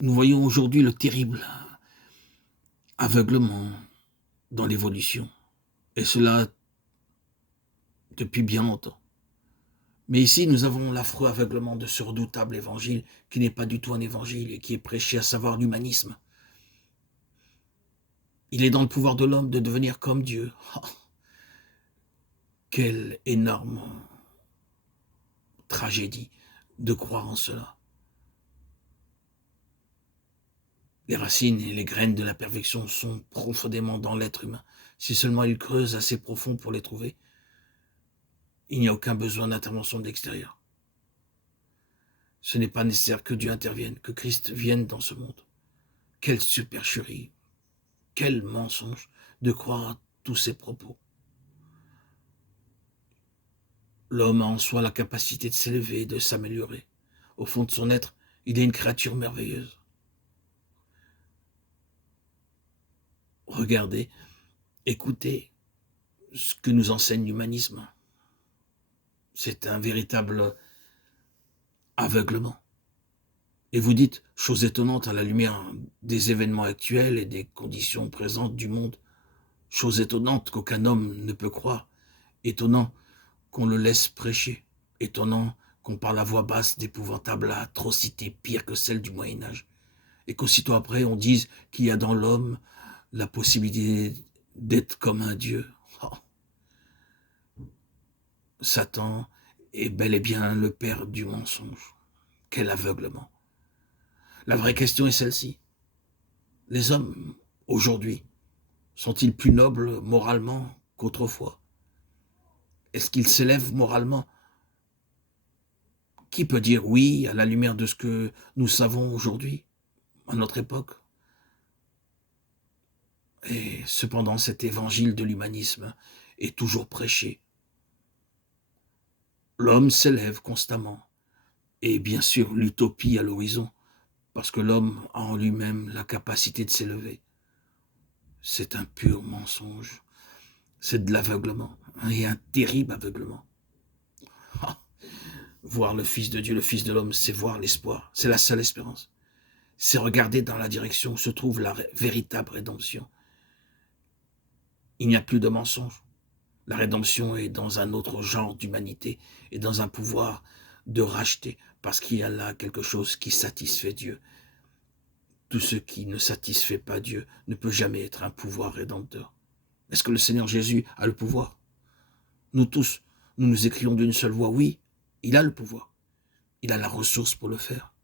Nous voyons aujourd'hui le terrible aveuglement dans l'évolution, et cela depuis bien longtemps. Mais ici, nous avons l'affreux aveuglement de ce redoutable évangile qui n'est pas du tout un évangile et qui est prêché, à savoir l'humanisme. Il est dans le pouvoir de l'homme de devenir comme Dieu. Oh, quelle énorme tragédie de croire en cela. Les racines et les graines de la perfection sont profondément dans l'être humain. Si seulement il creuse assez profond pour les trouver, il n'y a aucun besoin d'intervention de l'extérieur. Ce n'est pas nécessaire que Dieu intervienne, que Christ vienne dans ce monde. Quelle supercherie, quel mensonge de croire à tous ces propos. L'homme a en soi la capacité de s'élever, de s'améliorer. Au fond de son être, il est une créature merveilleuse. Regardez, écoutez ce que nous enseigne l'humanisme. C'est un véritable aveuglement. Et vous dites, chose étonnante à la lumière des événements actuels et des conditions présentes du monde, chose étonnante qu'aucun homme ne peut croire, étonnant qu'on le laisse prêcher, étonnant qu'on parle à voix basse d'épouvantables atrocités pires que celles du Moyen-Âge, et qu'aussitôt après on dise qu'il y a dans l'homme la possibilité d'être comme un Dieu. Oh, Satan est bel et bien le père du mensonge. Quel aveuglement. La vraie question est celle-ci. Les hommes, aujourd'hui, sont-ils plus nobles moralement qu'autrefois? Est-ce qu'ils s'élèvent moralement? Qui peut dire oui à la lumière de ce que nous savons aujourd'hui, à notre époque? Et cependant, cet évangile de l'humanisme est toujours prêché. L'homme s'élève constamment, et bien sûr l'utopie à l'horizon, parce que l'homme a en lui-même la capacité de s'élever. C'est un pur mensonge, c'est de l'aveuglement, et un terrible aveuglement. Ah, voir le Fils de Dieu, le Fils de l'homme, c'est voir l'espoir, c'est la seule espérance. C'est regarder dans la direction où se trouve la véritable rédemption. Il n'y a plus de mensonge. La rédemption est dans un autre genre d'humanité et dans un pouvoir de racheter, parce qu'il y a là quelque chose qui satisfait Dieu. Tout ce qui ne satisfait pas Dieu ne peut jamais être un pouvoir rédempteur. Est-ce que le Seigneur Jésus a le pouvoir? Nous tous, nous nous écrions d'une seule voix, oui, il a le pouvoir. Il a la ressource pour le faire.